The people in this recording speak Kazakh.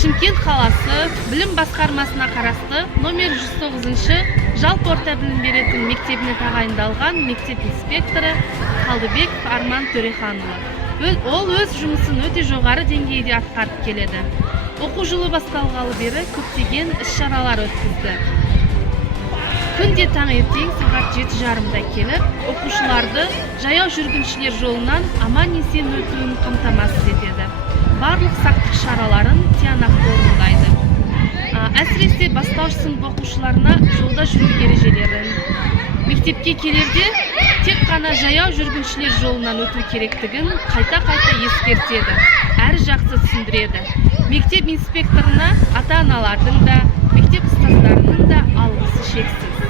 Шымкент қаласы білім басқармасына қарасты номер 109 жалпы орта білім беретін мектебіне тағайындалған мектеп инспекторы Қалдыбеков Арман Төреханұлы. Ол өз жұмысын өте жоғары деңгейде атқарып келеді. Оқу жылы басталғалы бері көптеген іс-шаралар өткізді. Күнде таңертең сағат 7:30-да келіп, оқушыларды жаяу жүргіншілер жолынан аман-есен өтуін қамтамасыз етеді. Барлық сақтық шараларын тиянақты орындайды. Әсіресе бастауыш сынып оқушыларына жолда жүру ережелерін, мектепке келерде тек қана жаяу жүргіншілер жолынан өту керектігін қайта-қайта ескертеді, әрі жақсы түсіндіреді. Мектеп инспекторына ата-аналардың да, мектеп ұстаздарының да алғысы шексіз.